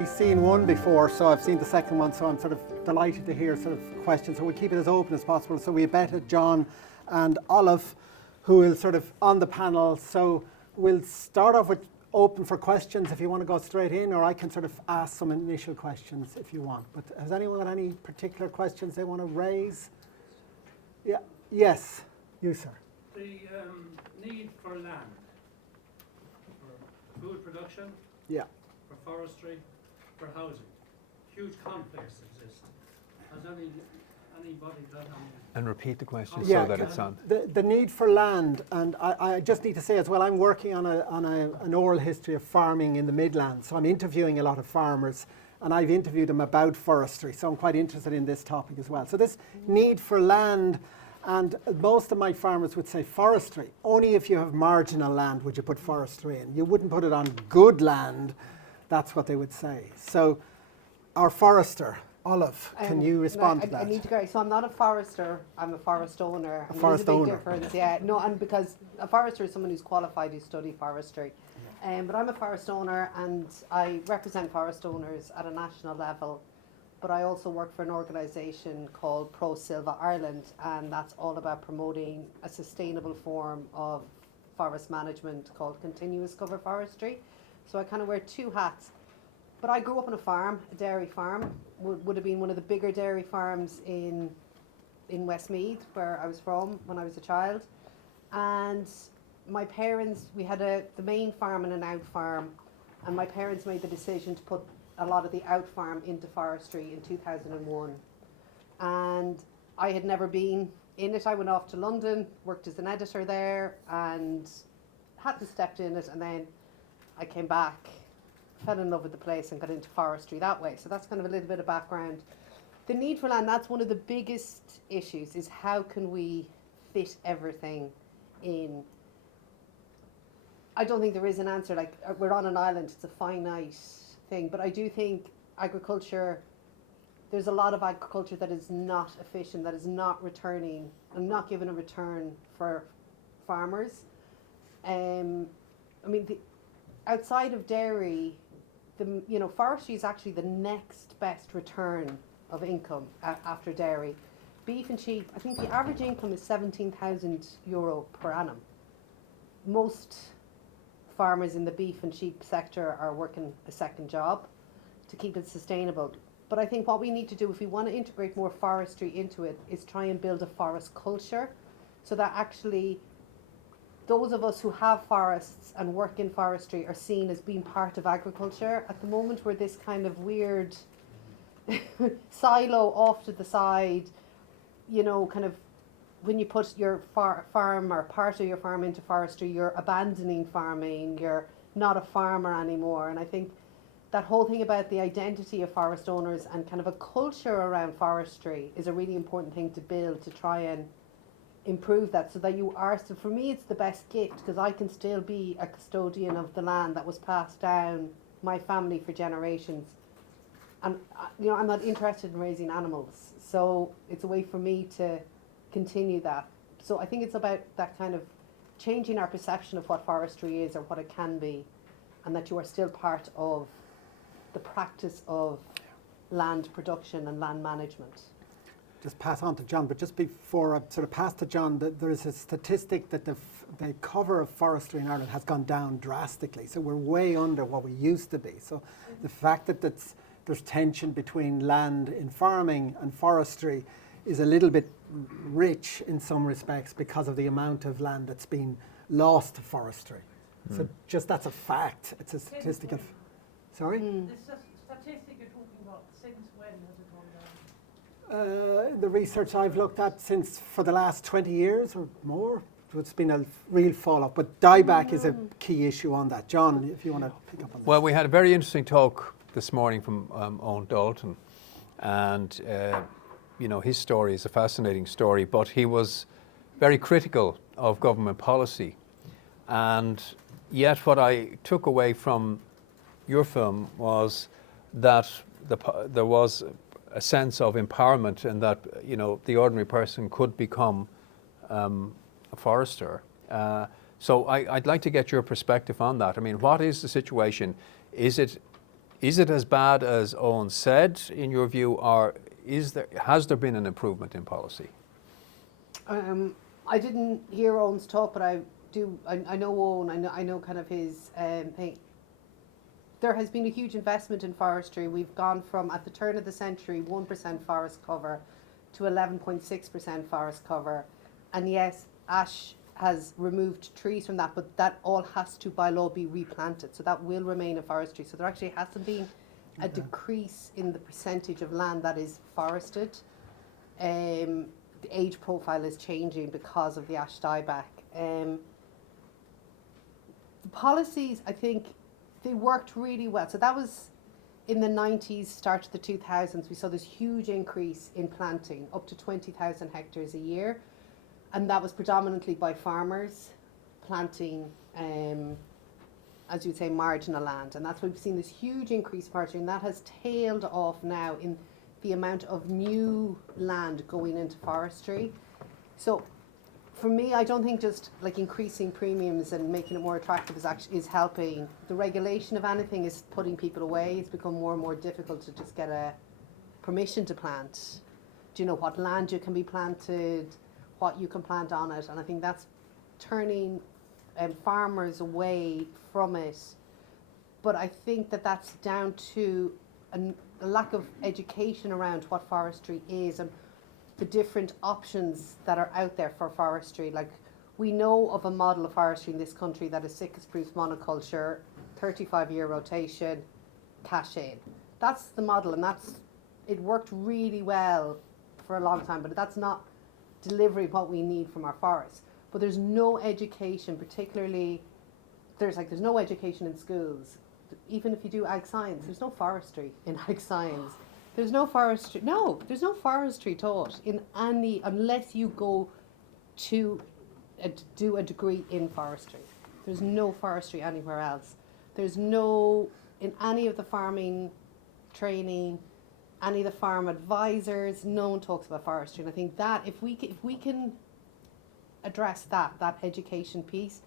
I've seen one before, so I've seen the second one, so I'm sort of delighted to hear sort of questions. So we'll keep it as open as possible. So we have BETA, John and Olive, who will sort of on the panel. So we'll start off with open for questions if you want to go straight in, or I can sort of ask some initial questions if you want. But has anyone got any particular questions they want to raise? Yeah. Yes, you, sir. The need for land, for food production, Yeah. for forestry, for housing. Huge conflicts exist. Has anybody got any? And repeat the question Yeah, so that it's on. The need for land, and I just need to say as well, I'm working on an oral history of farming in the Midlands, so I'm interviewing a lot of farmers, and I've interviewed them about forestry, so I'm quite interested in this topic as well. So this need for land, and most of my farmers would say forestry. Only if you have marginal land would you put forestry in. You wouldn't put it on good land, that's what they would say. So our forester, Olive, can you respond to that? I need to go. So I'm not a forester, I'm a forest owner. A forest owner. There's a big difference, yeah. No, and because a forester is someone who's qualified to study forestry. But I'm a forest owner and I represent forest owners at a national level. But I also work for an organisation called Pro Silva Ireland, and that's all about promoting a sustainable form of forest management called continuous cover forestry. So I kind of wear two hats. But I grew up on a farm, a dairy farm. Would have been one of the bigger dairy farms in Westmeath, where I was from when I was a child. And my parents, we had the main farm and an out farm, and my parents made the decision to put a lot of the out farm into forestry in 2001. And I had never been in it. I went off to London, worked as an editor there, and hadn't stepped in it, and then I came back, fell in love with the place and got into forestry that way. So that's kind of a little bit of background. The need for land, that's one of the biggest issues, is how can we fit everything in? I don't think there is an answer. Like, we're on an island, it's a finite thing, but I do think agriculture, there's a lot of agriculture that is not efficient, that is not returning and not giving a return for farmers. I mean, outside of dairy, forestry is actually the next best return of income after dairy. Beef and sheep, I think the average income is €17,000 per annum. Most farmers in the beef and sheep sector are working a second job to keep it sustainable. But I think what we need to do if we want to integrate more forestry into it is try and build a forest culture, so that actually those of us who have forests and work in forestry are seen as being part of agriculture. At the moment, we're this kind of weird silo off to the side, kind of when you put your farm or part of your farm into forestry, you're abandoning farming, you're not a farmer anymore. And I think that whole thing about the identity of forest owners and kind of a culture around forestry is a really important thing to build, to try and improve that, so that you are, so for me it's the best gift, because I can still be a custodian of the land that was passed down my family for generations. And I'm not interested in raising animals, so it's a way for me to continue that. So I think it's about that kind of changing our perception of what forestry is or what it can be, and that you are still part of the practice of land production and land management. Just pass on to John, but just before I sort of pass to John, there is a statistic that the cover of forestry in Ireland has gone down drastically. So we're way under what we used to be. So the fact that there's tension between land in farming and forestry is a little bit rich in some respects because of the amount of land that's been lost to forestry. So just that's a fact. It's a statistic of... Sorry? The statistic you're talking about, since when has it gone down? The research I've looked at for the last 20 years or more, it's been a real fall off. But dieback is a key issue on that. John, if you want to pick up on that. Well, we had a very interesting talk this morning from Owen Dalton, and his story is a fascinating story, but he was very critical of government policy. And yet what I took away from your film was that there was a sense of empowerment, and that the ordinary person could become a forester. So I'd like to get your perspective on that. I mean, what is the situation? Is it Is it as bad as Owen said, in your view, or has there been an improvement in policy? I didn't hear Owen's talk, but I know Owen, I know kind of his thing. There has been a huge investment in forestry. We've gone from, at the turn of the century, 1% forest cover to 11.6% forest cover. And yes, ash has removed trees from that, but that all has to, by law, be replanted. So that will remain in forestry. So there actually hasn't been a decrease in the percentage of land that is forested. The age profile is changing because of the ash dieback. The policies, I think, they worked really well. So that was in the 90s, start of the 2000s. We saw this huge increase in planting, up to 20,000 hectares a year. And that was predominantly by farmers planting, as you'd say, marginal land. And that's why we've seen this huge increase in forestry. And that has tailed off now in the amount of new land going into forestry. So for me, I don't think just like increasing premiums and making it more attractive is helping. The regulation of anything is putting people away. It's become more and more difficult to just get a permission to plant. Do you know what land you can be planted, what you can plant on it? And I think that's turning farmers away from it. But I think that that's down to a lack of education around what forestry is and the different options that are out there for forestry. Like, we know of a model of forestry in this country that is sickness-proof monoculture, 35-year rotation, cash in. That's the model, and it worked really well for a long time, but that's not delivering what we need from our forests. But there's no education, particularly, there's no education in schools. Even if you do ag science, there's no forestry in ag science. There's no forestry taught in any, unless you go to do a degree in forestry. There's no forestry anywhere else. There's no, in any of the farming training, any of the farm advisors, no one talks about forestry. And I think that if we can address that education piece,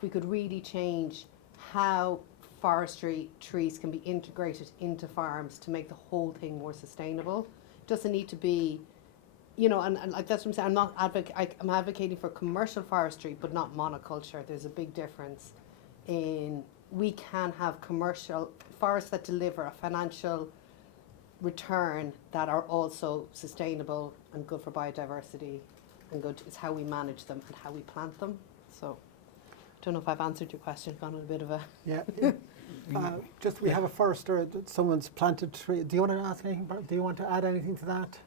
we could really change how forestry trees can be integrated into farms to make the whole thing more sustainable. It doesn't need to be, and that's what I'm saying. I'm advocating for commercial forestry, but not monoculture. There's a big difference we can have commercial forests that deliver a financial return that are also sustainable and good for biodiversity, and it's how we manage them and how we plant them. So I don't know if I've answered your question. Gone on a bit of a just we have a forester. Someone's planted tree. Do you want to ask anything? Do you want to add anything to that?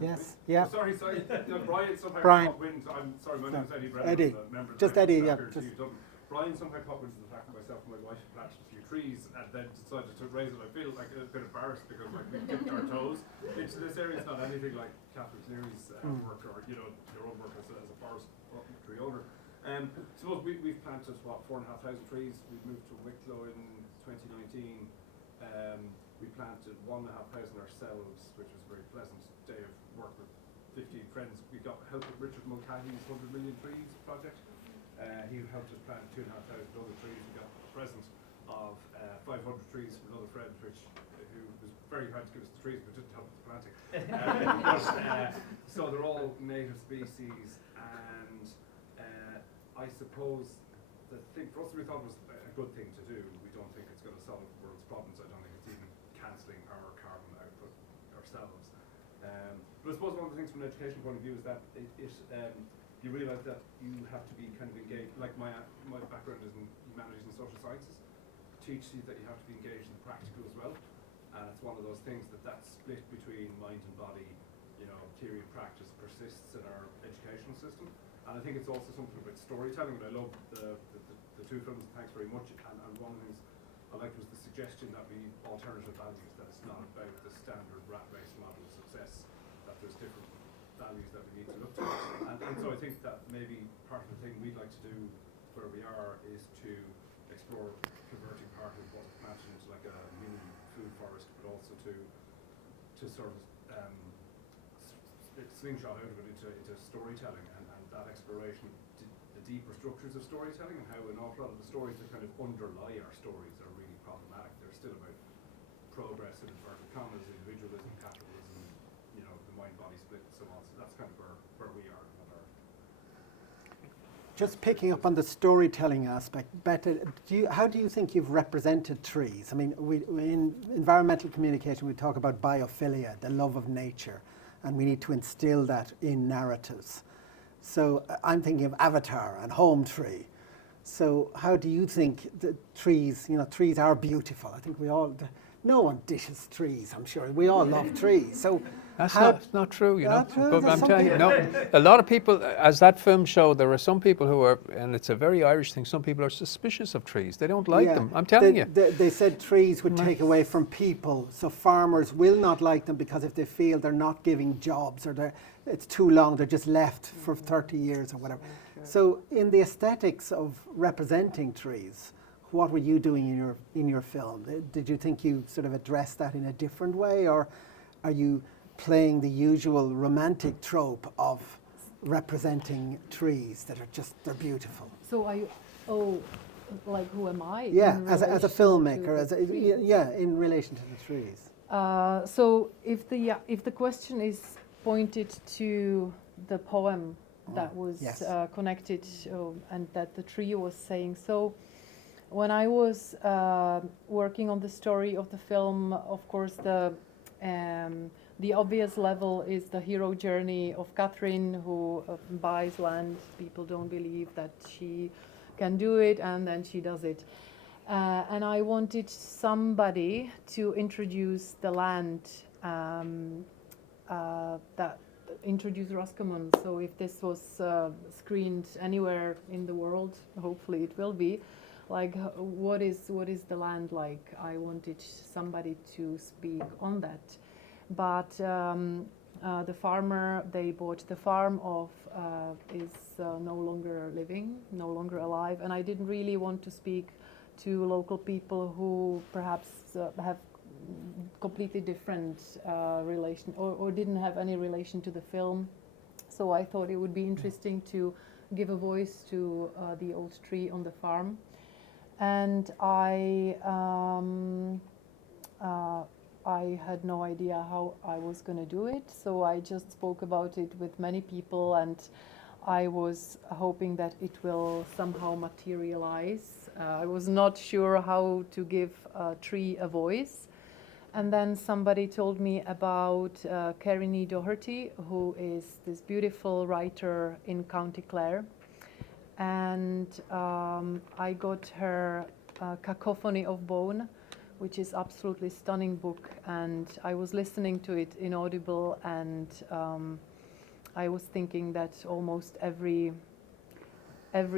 Yes. Yeah. Oh, sorry. No, Brian somehow caught wind. I'm sorry. My name is Eddie Brennan. Eddie. Member of Just the Eddie. Yeah. TU Dublin. Brian somehow caught wind of the fact that myself and my wife planted a few trees and then decided to raise it. I feel like a bit embarrassed because we dipped our toes into this area. It's not anything like Catherine Cleary's work or your own work as a forest tree owner. Suppose we've planted 4,500 trees. We've moved to Wicklow in 2019. We planted 1,500 ourselves, which was a very pleasant day of work with 15 friends. We got help with Richard Mulcahy's 100 Million Trees project. He helped us plant 2,500 other trees. We got a present of 500 trees from another friend, who was very kind to give us the trees, but didn't help with the planting. So they're all native species, and I suppose the thing for us we thought was a good thing to do. We don't think it's going to solve the world's problems. I don't think it's even cancelling our carbon output ourselves. But I suppose one of the things from an education point of view is that you realise that you have to be kind of engaged. Like my background is in humanities and social sciences, teaches you that you have to be engaged in the practical as well. And it's one of those things that split between mind and body, theory and practice persists in our educational system. And I think it's also something about storytelling. And I love the two films, thanks very much. And one of the things I liked was the suggestion that we alternative values, that it's not about the standard rat race model of success, that there's different values that we need to look to. And so I think that maybe part of the thing we'd like to do where we are is to explore converting part of what's planted into like a mini food forest, but also to sort of slingshot out of it into storytelling and that exploration, the deeper structures of storytelling, and how an awful lot of the stories that kind of underlie our stories are really problematic. They're still about progress in inverted commas, individualism, capitalism, you know, the mind-body split and so on. So that's kind of where we are. Just picking up on the storytelling aspect, Beta, how do you think you've represented trees? I mean, in environmental communication, we talk about biophilia, the love of nature, and we need to instill that in narratives. So I'm thinking of Avatar and Home Tree. So how do you think the trees, you know, trees are beautiful. I think no one dishes trees, I'm sure. We all love trees. So That's not true, you know. But there's I'm some telling you, no. A lot of people, as that film showed, there are some people who are, and it's a very Irish thing, some people are suspicious of trees. They don't like them. I'm telling you. They said trees would take away from people, so farmers will not like them because if they feel they're not giving jobs or it's too long, they're just left for 30 years or whatever. So in the aesthetics of representing trees, what were you doing in your film? Did you think you sort of addressed that in a different way, or are you playing the usual romantic trope of representing trees that are just, they're beautiful? So like who am I? Yeah, in as a relation filmmaker, to the trees? in relation to the trees. So if the question is pointed to the poem that was yes. connected and that the tree was saying, so when I was working on the story of the film, of course the obvious level is the hero journey of Catherine, who buys land. People don't believe that she can do it, and then she does it. And I wanted somebody to introduce the land, that introduce Roscommon. So if this was screened anywhere in the world, hopefully it will be, like what is the land like? I wanted somebody to speak on that. But the farmer they bought the farm of is no longer living, no longer alive, and I didn't really want to speak to local people who perhaps have completely different relation or didn't have any relation to the film. So I thought it would be interesting to give a voice to the old tree on the farm, and I had no idea how I was going to do it, so I just spoke about it with many people, and I was hoping that it will somehow materialize. I was not sure how to give a tree a voice, and then somebody told me about Kerry Doherty, who is this beautiful writer in County Clare, and I got her Cacophony of Bone, which is absolutely stunning book, and I was listening to it in Audible, and I was thinking that almost every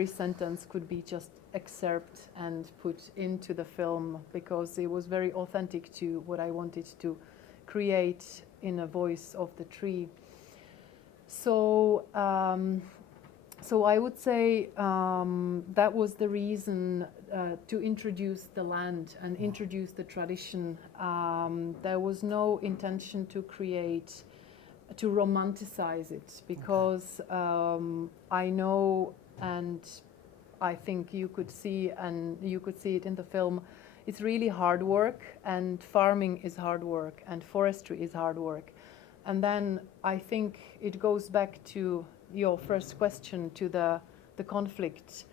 sentence could be just excerpt and put into the film, because it was very authentic to what I wanted to create in a voice of the tree. So so I would say that was the reason to introduce the land and introduce the tradition. There was no intention to romanticize it, because I know, and I think you could see it in the film, it's really hard work, and farming is hard work, and forestry is hard work. And then I think it goes back to your first question, to the conflict.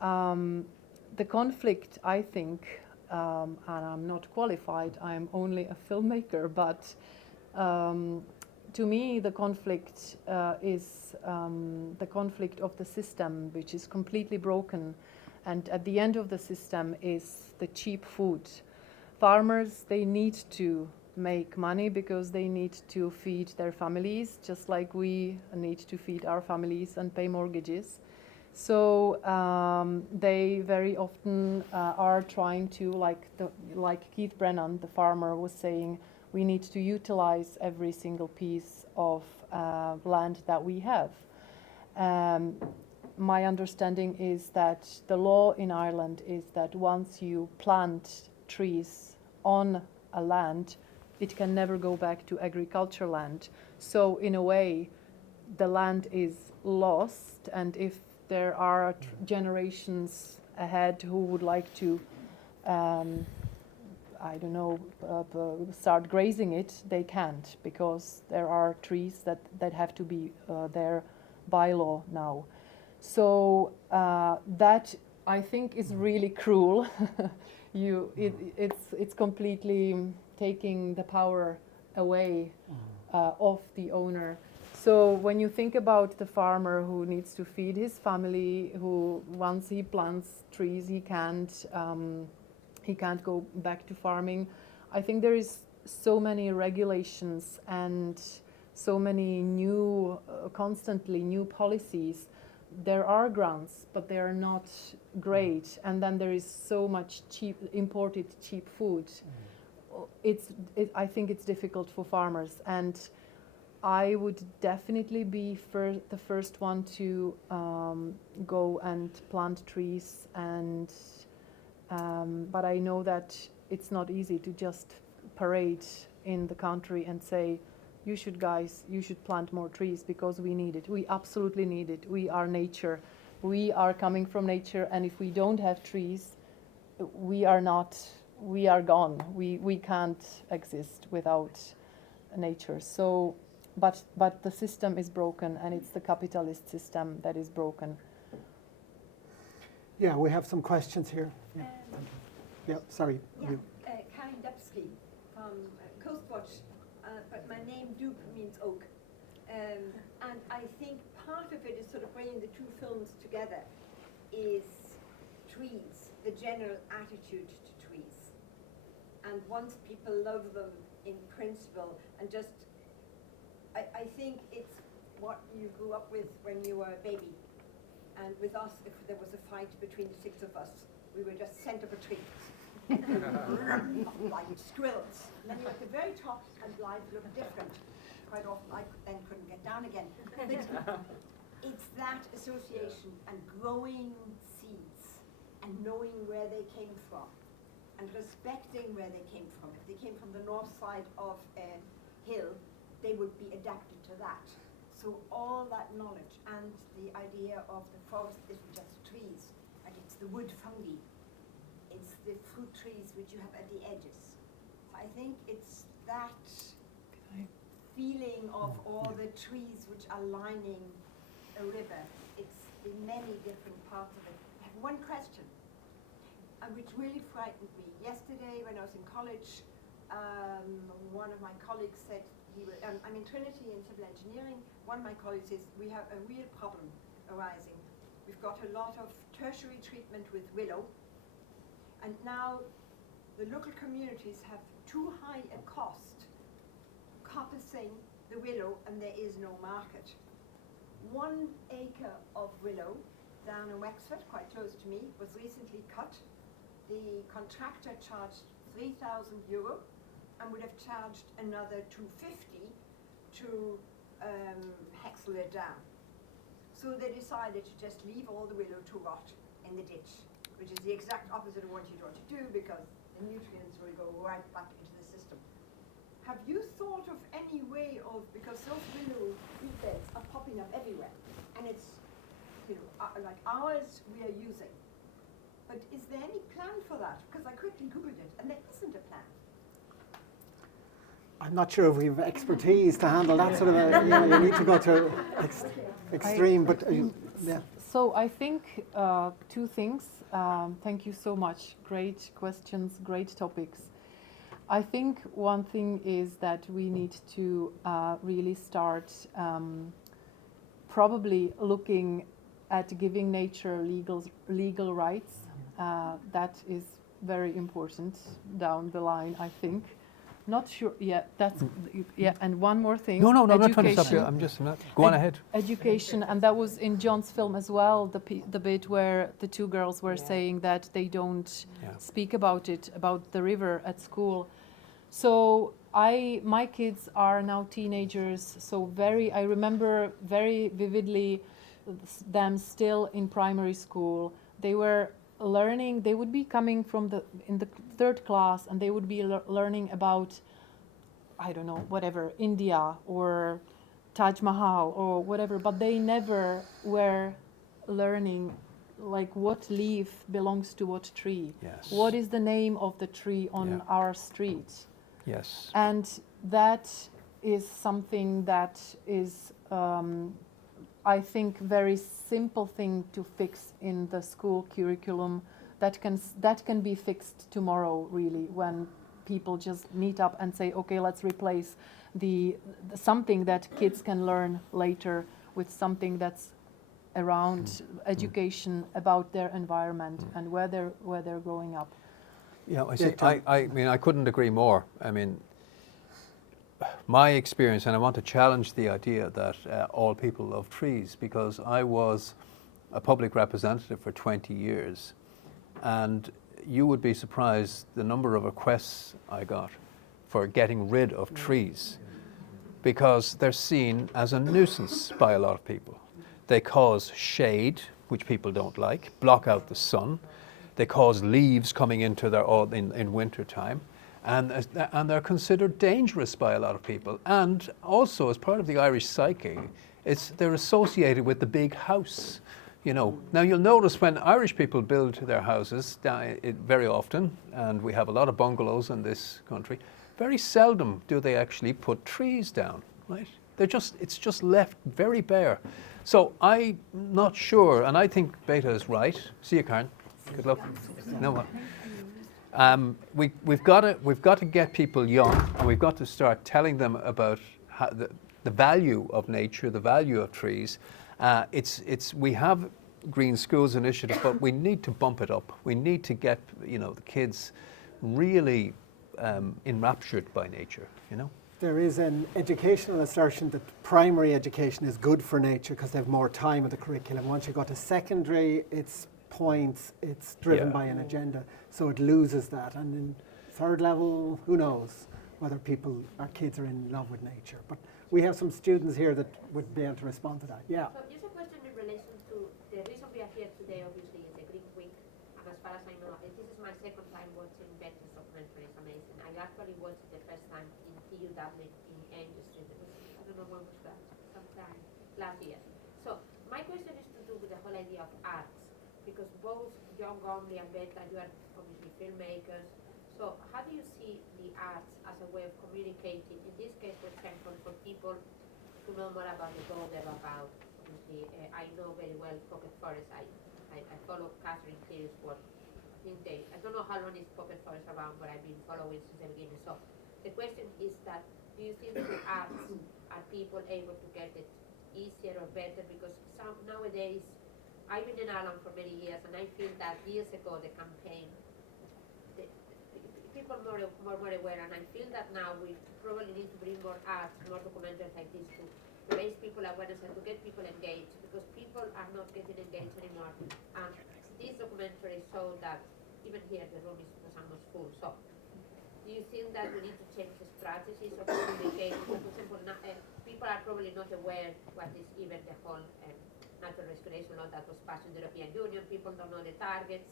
The conflict, I think, and I'm not qualified, I'm only a filmmaker, but to me the conflict is the conflict of the system, which is completely broken, and at the end of the system is the cheap food. Farmers, they need to make money because they need to feed their families, just like we need to feed our families and pay mortgages. So they very often are trying to, like Keith Brennan, the farmer, was saying, we need to utilize every single piece of land that we have. My understanding is that the law in Ireland is that once you plant trees on a land, it can never go back to agriculture land. So in a way, the land is lost, and if there are generations ahead who would like to I don't know, start grazing it, they can't, because there are trees that have to be there by law now. So that, I think, is really cruel. It's completely taking the power away of the owner. So when you think about the farmer who needs to feed his family, who once he plants trees, he can't go back to farming. I think there is so many regulations and so many new, constantly new policies. There are grants, but they are not great. And then there is so much imported cheap food. I think it's difficult for farmers. And I would definitely be the first one to go and plant trees, and but I know that it's not easy to just parade in the country and say, you should plant more trees, because we need it. We absolutely need it. We are nature. We are coming from nature, and if we don't have trees, we are gone. We can't exist without nature. So but the system is broken, and it's the capitalist system that is broken. Yeah, we have some questions here. Yeah, sorry. Yeah, Karin Dubsky from Coastwatch, but my name Duke means oak. And I think part of it is sort of bringing the two films together is trees, the general attitude to trees. And once people love them in principle, and just, I think it's what you grew up with when you were a baby. And with us, if there was a fight between the six of us, we were just sent up a tree. Like squirrels. And then you're at the very top, and life looked different. Quite often I then couldn't get down again. It's that association and growing seeds and knowing where they came from and respecting where they came from. If they came from the north side of a hill, they would be adapted to that. So all that knowledge, and the idea of the forest isn't just trees, but it's the wood fungi, it's the fruit trees which you have at the edges. So I think it's that feeling of all the trees which are lining a river. It's the many different parts of it. I have one question, which really frightened me. Yesterday when I was in college, one of my colleagues said, I'm in Trinity in civil engineering. One of my colleagues says, we have a real problem arising. We've got a lot of tertiary treatment with willow, and now the local communities have too high a cost coppicing the willow, and there is no market. 1 acre of willow down in Wexford, quite close to me, was recently cut. The contractor charged €3,000 and would have charged another $250 to hexel it down. So they decided to just leave all the willow to rot in the ditch, which is the exact opposite of what you want to do, because the nutrients will go right back into the system. Have you thought of any way of, because those willow tree beds are popping up everywhere, and it's, like ours we are using, but is there any plan for that? Because I quickly Googled it, and there isn't a plan. I'm not sure if we have expertise to handle that sort of a, you need to go to extreme, but yeah. So I think two things. Thank you so much. Great questions, great topics. I think one thing is that we need to really start probably looking at giving nature legal rights. That is very important down the line, I think. Not sure. Yeah, that's yeah. And one more thing. No, I'm not trying to stop you. I'm just not. Go on ahead. Education, and that was in John's film as well. The bit where the two girls were saying that they don't speak about it, about the river at school. So my kids are now teenagers. So I remember very vividly them still in primary school. They were learning. They would be coming from in the 3rd class, and they would be learning about, I don't know, whatever, India or Taj Mahal or whatever, but they never were learning like what leaf belongs to what tree. Yes. What is the name of the tree on Yeah. our street? Yes. And that is something that is, I think, very simple thing to fix in the school curriculum that can be fixed tomorrow, really, when people just meet up and say, okay, let's replace the something that kids can learn later with something that's around education about their environment and where they're growing up. Yeah, Tom. I mean, I couldn't agree more. I mean, my experience, and I want to challenge the idea that all people love trees, because I was a public representative for 20 years, and you would be surprised the number of requests I got for getting rid of trees, because they're seen as a nuisance by a lot of people. They cause shade, which people don't like, block out the sun. They cause leaves coming into their in winter time, and they're considered dangerous by a lot of people. And also, as part of the Irish psyche, they're associated with the big house. You know, now you'll notice when Irish people build their houses, very often, and we have a lot of bungalows in this country, very seldom do they actually put trees down, right? It's just left very bare. So I'm not sure, and I think BETA is right. See you, Karen. Good luck. No one. We've got to get people young, and we've got to start telling them about how the value of nature, the value of trees. We have Green Schools initiative, but we need to bump it up. We need to get the kids really enraptured by nature. There is an educational assertion that primary education is good for nature because they have more time with the curriculum. Once you go to secondary, it's points, it's driven by an agenda, so it loses that. And in third level, who knows whether our kids are in love with nature. But we have some students here that would be able to respond to that. Yeah. So just a question in relation to the reason we are here today, obviously, is the Green Week. And as far as I know, this is my second time watching BETA's documentary. It's amazing. I actually watched it the first time in TU Dublin in Angel Street. I don't know when was that, sometime last year. So my question is to do with the whole idea of arts, because both John Gormley and BETA, you are obviously filmmakers. So how do you see the arts as a way of communicating? In this case, for example, for people to know more about the border, about obviously, I know very well Pocket Forest. I follow Catherine Cleary's work. I don't know how long is Pocket Forest around, but I've been following since the beginning. So the question is that, do you think the arts are people able to get it easier or better? Because nowadays, I've been in Ireland for many years, and I feel that years ago the campaign, people more aware, and I feel that now we probably need to bring more arts, more documentaries like this to raise people awareness and to get people engaged, because people are not getting engaged anymore. And this documentary showed that even here the room is almost full. So do you think that we need to change the strategies of communication? For example, people are probably not aware what is even the whole natural restoration law that was passed in the European Union. People don't know the targets.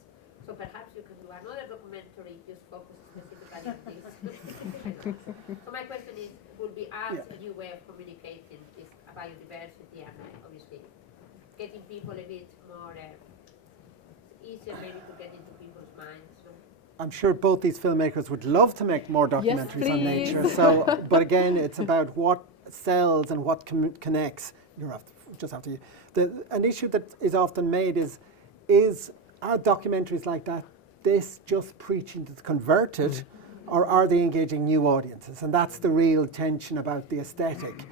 So perhaps you can do another documentary just focused specifically on this. So my question is, would be arts a new way of communicating this biodiversity and obviously getting people a bit more easier maybe to get into people's minds? So. I'm sure both these filmmakers would love to make more documentaries on nature. So, but again, it's about what sells and what connects. An issue that is often made is are documentaries like that this just preaching to the converted, or are they engaging new audiences? And that's the real tension about the aesthetic.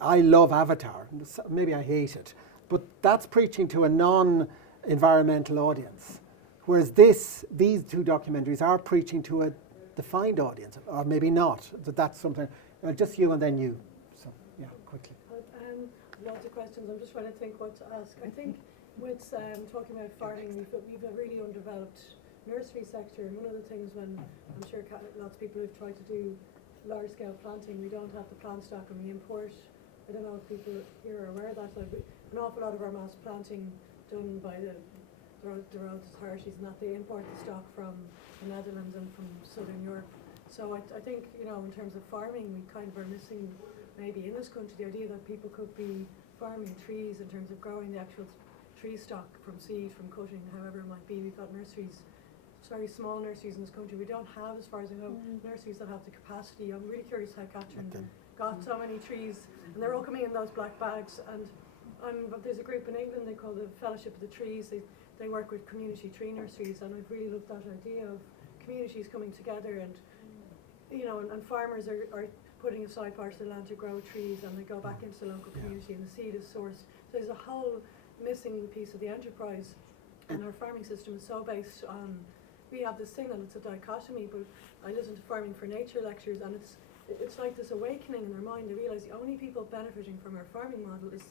I love Avatar, maybe I hate it, but that's preaching to a non-environmental audience. Whereas these two documentaries are preaching to a defined audience, or maybe not. That's something, just you and then you. So, yeah, quickly. Lots of questions. I'm just trying to think what to ask. I think with talking about farming, we've a really undeveloped nursery sector, and one of the things when I'm sure lots of people have tried to do large-scale planting, we don't have the plant stock and we import. I don't know if people here are aware of that. Like an awful lot of our mass planting done by the road authorities, and that they import the stock from the Netherlands and from Southern Europe. So I think, in terms of farming, we kind of are missing, maybe in this country, the idea that people could be farming trees in terms of growing the actual tree stock from seed, from cutting, however it might be. We've got nurseries, very small nurseries in this country. We don't have, as far as I know, nurseries that have the capacity. I'm really curious how Catherine got so many trees, and they're all coming in those black bags. And there's a group in England they call the Fellowship of the Trees. They work with community tree nurseries, and I've really loved that idea of communities coming together, and you know, and farmers are putting aside parts of the land to grow trees, and they go back into the local community, and the seed is sourced. So there's a whole missing piece of the enterprise, and our farming system is so based on. We have this thing that it's a dichotomy, but I listen to Farming for Nature lectures, and it's like this awakening in their mind. They realise the only people benefiting from our farming model is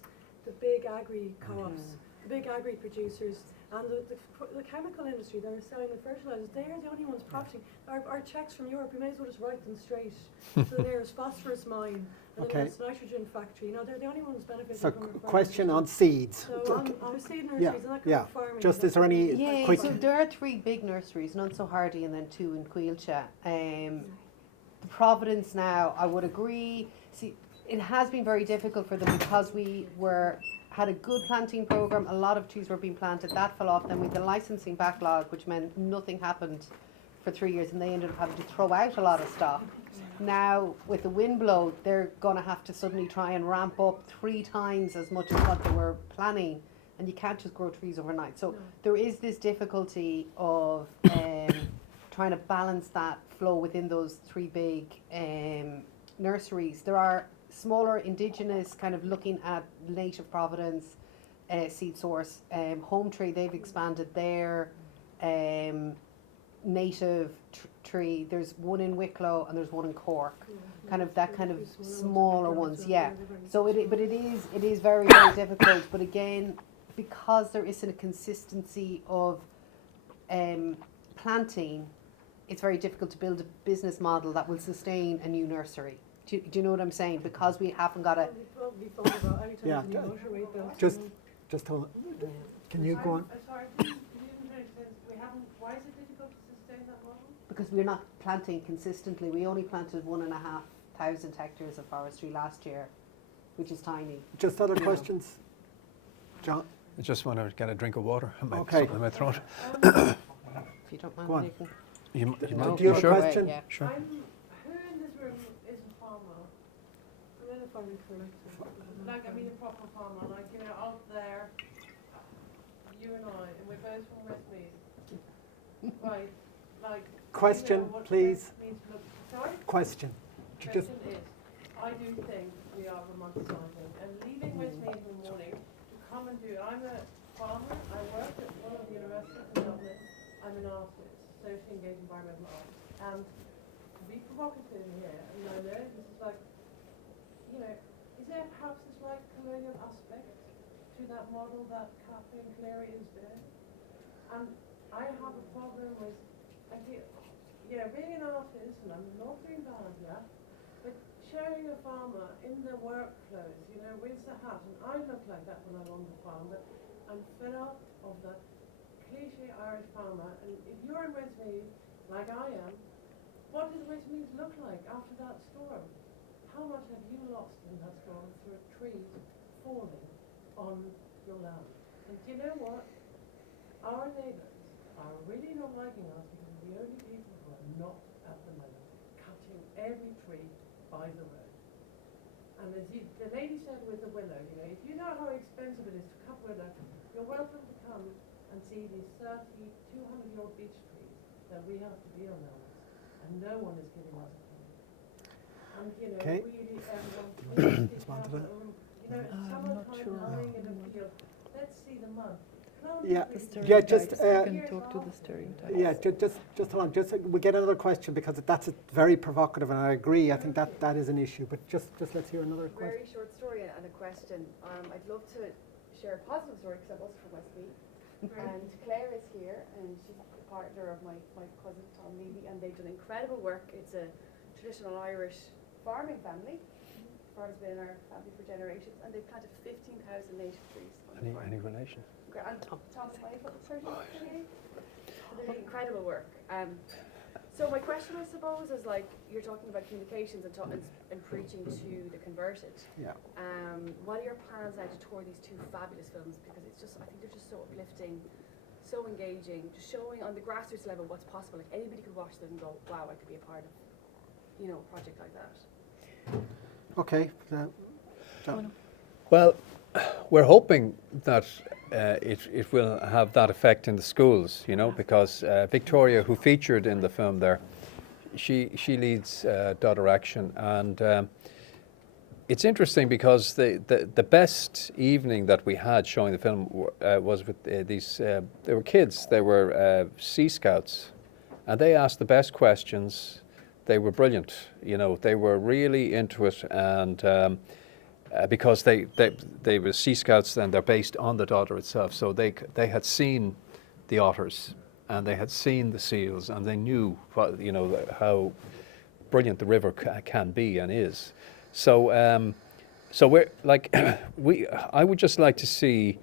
the big agri co-ops, the big agri producers, and the chemical industry that are selling the fertilisers. They are the only ones profiting. Our checks from Europe, we may as well just write them straight to the nearest phosphorus mine and the nearest nitrogen factory. You know, they're the only ones benefiting So from our farming question system. on seeds. So on seed nurseries, and that kind of farming. Just is there any Yeah, quick? so there are 3 big nurseries, None So Hardy and then 2 in Quilcha. The Providence now, I would agree. See, it has been very difficult for them because we had a good planting program. A lot of trees were being planted. That fell off. Then with the licensing backlog, which meant nothing happened for 3 years, and they ended up having to throw out a lot of stock. Now, with the wind blow, they're going to have to suddenly try and ramp up 3 times as much as what they were planning, and you can't just grow trees overnight. So there is this difficulty of trying to balance that flow within those 3 big nurseries. There are smaller indigenous, kind of looking at native Providence seed source. Home Tree, they've expanded their native tree. There's one in Wicklow and there's one in Cork. Kind of that kind of smaller ones, yeah. So it is very, very difficult. But again, because there isn't a consistency of planting, it's very difficult to build a business model that will sustain a new nursery. Do you know what I'm saying? Because we haven't got a... Just hold on. Can you go on? Sorry, you didn't make sense. Why is it difficult to sustain that model? Because we're not planting consistently. We only planted 1,500 hectares of forestry last year, which is tiny. Just other questions? John? I just want to get a drink of water. Okay. In my throat. If you don't mind, Go on. Nathan. You Do you have a sure? question? Yeah. Sure. Who in this room is a farmer? I'm in a farming collective. Like, I mean a proper farmer, like, you know, out there, you and I, and we're both from Westmead. Right, like... Question, you know what please. Westmead's sorry? Question. Question is, I do think we are romanticising, and leaving Westmead in the morning to come and do... I'm a farmer, I work at one of the universities in Dublin, I'm an artist, socially engaged environmental artist, and to be provocative here, and I know this is like, you know, is there perhaps this like colonial aspect to that model that Kathleen Cleary is doing? And I have a problem with, I feel, you know, being an artist, and I'm not doing bad yet, but showing a farmer in the work clothes, you know, with the hat, and I look like that when I'm on the farm, but I'm fed up of that cliche Irish farmer, and if you're in Westmead, like I am, what does Westmead look like after that storm? How much have you lost in that storm through trees falling on your land? And do you know what? Our neighbours are really not liking us because we're the only people who are not at the moment cutting every tree by the road. And as the lady said with the willow, you know, if you know how expensive it is to cut willow, you're welcome to come and see these 200-year-old beech trees that we have to deal now with, and no one is giving us a penny. And you know, really, everyone, please be careful. You know, summertime lying in a field. Let's see the mud. Can talk to the stereotypes. Yeah, just hold on. We get another question because that's very provocative, and I agree. I think that is an issue. But just let's hear another question. Very short story and a question. I'd love to share a positive story because I'm also from Westmead. And Claire is here, and she's a partner of my cousin Tom Levy, and they've done incredible work. It's a traditional Irish farming family. Farm's been in our family for generations, and they've planted 15,000 native trees. Any relation? And Tom's wife, what was her name? So they're doing incredible work. So my question, I suppose, is like, you're talking about communications and preaching to the converted. Yeah. What are your plans now to tour these two fabulous films? Because it's just, I think they're just so uplifting, so engaging, just showing on the grassroots level what's possible. Like anybody could watch them and go, wow, I could be a part of, you know, a project like that. Okay. John. Well, we're hoping that it will have that effect in the schools, you know, because Victoria, who featured in the film there, she leads Daughter Action, and it's interesting because the best evening that we had showing the film was with these, they were kids, they were Sea Scouts, and they asked the best questions. They were brilliant, you know, they were really into it, and because they were Sea Scouts and they're based on the Dodder itself, so they had seen the otters and they had seen the seals and they knew what, you know, how brilliant the river can be and is. So so we're like I would just like to see,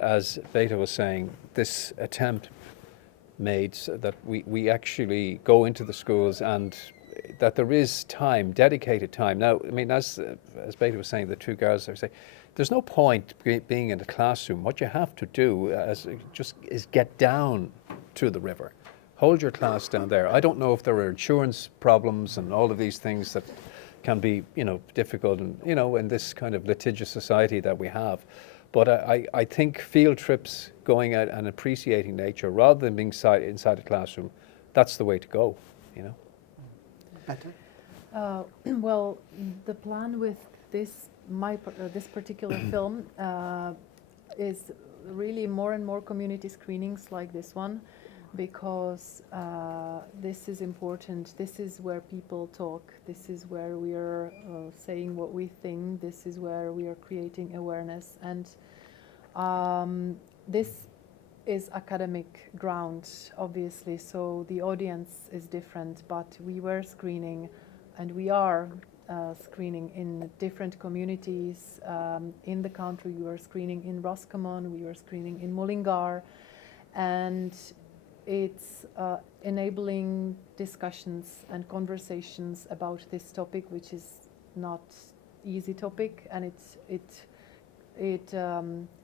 as BETA was saying, this attempt made so that we actually go into the schools and that there is time, dedicated time. Now, I mean, as BETA was saying, the two girls, they say, there's no point being in the classroom. What you have to do is get down to the river. Hold your class down there. I don't know if there are insurance problems and all of these things that can be, you know, difficult and, you know, in this kind of litigious society that we have. But I think field trips, going out and appreciating nature rather than being inside a classroom, that's the way to go, you know. Well, the plan with this this particular film is really more and more community screenings like this one, because this is important. This is where people talk. This is where we are saying what we think. This is where we are creating awareness, and this is academic ground, obviously, so the audience is different, but we were screening and we are screening in different communities in the country. We were screening in Roscommon, we were screening in Mullingar, and it's enabling discussions and conversations about this topic, which is not easy topic, and it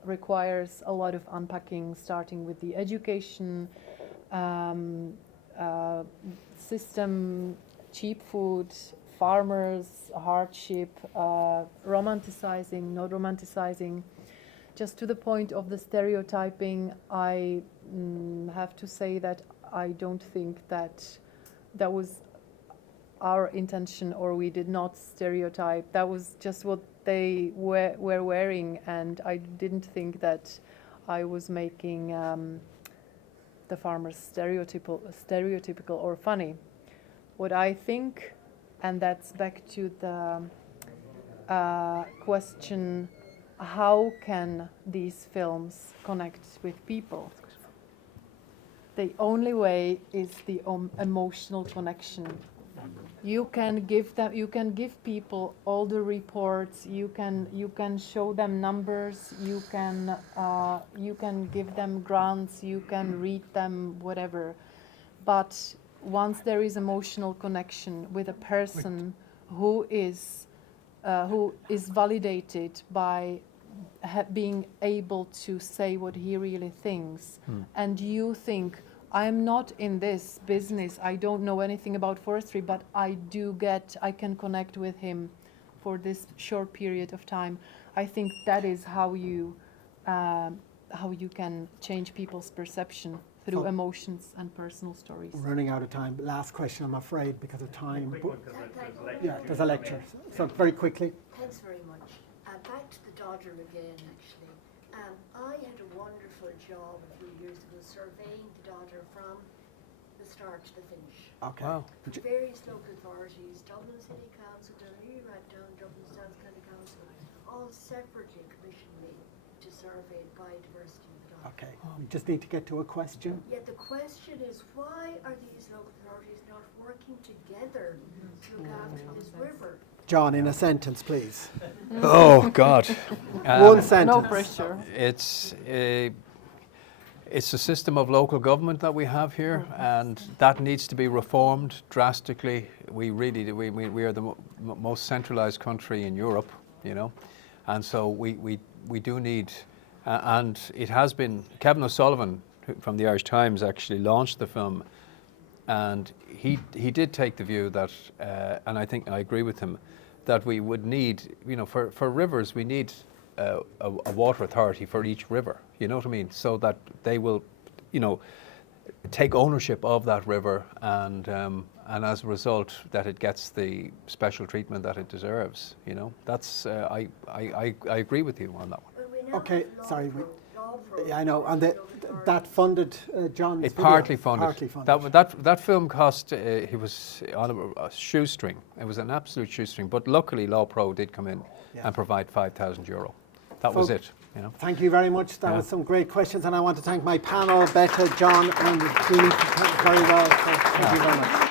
requires a lot of unpacking, starting with the education system, cheap food, farmers, hardship, romanticizing, not romanticizing. Just to the point of the stereotyping, I have to say that I don't think that was our intention, or we did not stereotype. That was just what they were wearing, and I didn't think that I was making the farmers stereotypical or funny. What I think, and that's back to the question, how can these films connect with people? The only way is the emotional connection. You can give people all the reports. You can show them numbers. You can give them grants. You can read them, whatever. But once there is emotional connection with a person who is validated by being able to say what he really thinks, and you think, I'm not in this business, I don't know anything about forestry, but I can connect with him for this short period of time. I think that is how you can change people's perception through emotions and personal stories. We're running out of time. Last question, I'm afraid, because of time. Quick one, 'cause there's a lecture. Yeah, there's a lecture. So very quickly. Thanks very much. Back to the Dodder again, actually. I had a wonderful job a few years ago surveying the Dodder from the start to the finish. Okay. Wow. Various local authorities, Dublin City Council, Downey, right down Dublin South County Council, all separately commissioned me to survey biodiversity in the Dodder. Okay. We just need to get to a question. Yet the question is, why are these local authorities not working together to look after this river? John, in a sentence, please. Oh God! One sentence. No pressure. It's a system of local government that we have here, and that needs to be reformed drastically. We really, we are the most centralised country in Europe, you know, and so we do need, and it has been, Kevin O'Sullivan from the Irish Times actually launched the film, and he did take the view that, and I think I agree with him, that we would need, you know, for rivers, we need a water authority for each river, you know what I mean? So that they will, you know, take ownership of that river, and as a result, that it gets the special treatment that it deserves. You know, that's I agree with you on that one. Okay, sorry. Yeah, I know, and that funded John's It video. partly funded. Partly funded. That film cost, he was on a shoestring. It was an absolute shoestring. But luckily, Law Pro did come in and provide €5,000. That was it. You know. Thank you very much. That was some great questions, and I want to thank my panel, BETA, John, and Julie, very well. So thank you very much.